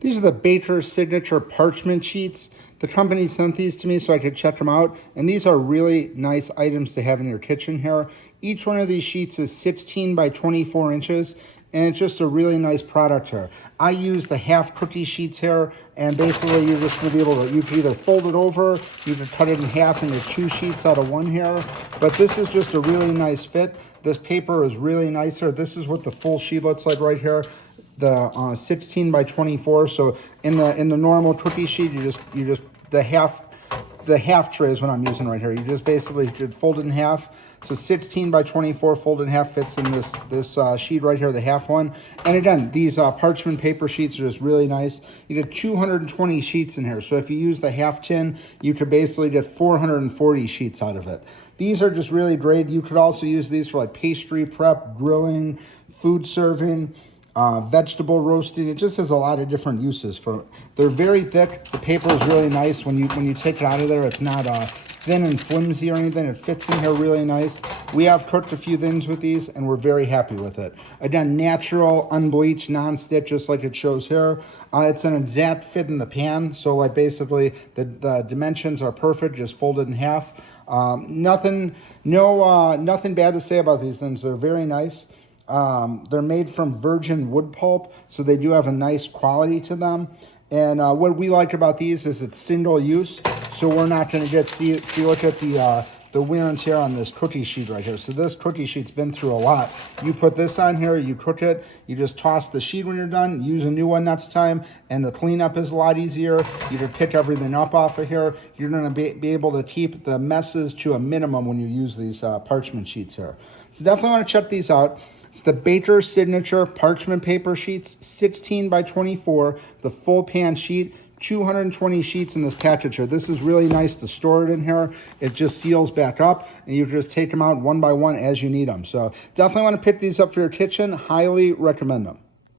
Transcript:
These are the Baker Signature Parchment sheets. The company sent these to me so I could check them out, and these are really nice items to have in your kitchen here. Each one of these sheets is 16 by 24 inches, and it's just a really nice product here. I use the half cookie sheets here, and basically you're just gonna be able to, you can either fold it over, you can cut it in half into 2 sheets out of 1 here, but this is just a really nice fit. This paper is really nice here. This is what the full sheet looks like right here. The 16 by 24. So in the normal cookie sheet, you just the half tray is what I'm using right here. You just basically fold it in half. So 16 by 24 folded in half fits in this sheet right here, the half one. And again, these parchment paper sheets are just really nice. You get 220 sheets in here. So if you use the half tin, you could basically get 440 sheets out of it. These are just really great. You could also use these for like pastry prep, grilling, food serving, vegetable roasting. It just has a lot of different uses for it. They're very thick. The paper is really nice. When you take it out of there, it's not thin and flimsy or anything. It fits in here really nice. We have cooked a few things with these, and we're very happy with it. Again, natural, unbleached, non-stick, just like it shows here. It's an exact fit in the pan, so like basically the dimensions are perfect, just folded in half. Nothing bad to say about these things. They're very nice. They're made from virgin wood pulp, so they do have a nice quality to them. And what we like about these is it's single use, so we're not going to get, see, look at the wear and tear on this cookie sheet right here. So this cookie sheet's been through a lot. You put this on here, you cook it, you just toss the sheet when you're done, use a new one next time, and the cleanup is a lot easier. You can pick everything up off of here. You're going to be able to keep the messes to a minimum when you use these parchment sheets here. So definitely want to check these out. It's the Baker Signature Parchment Paper Sheets, 16 by 24, the full pan sheet, 220 sheets in this package here. This is really nice to store it in here. It just seals back up, and you just take them out one by one as you need them. So definitely want to pick these up for your kitchen. Highly recommend them.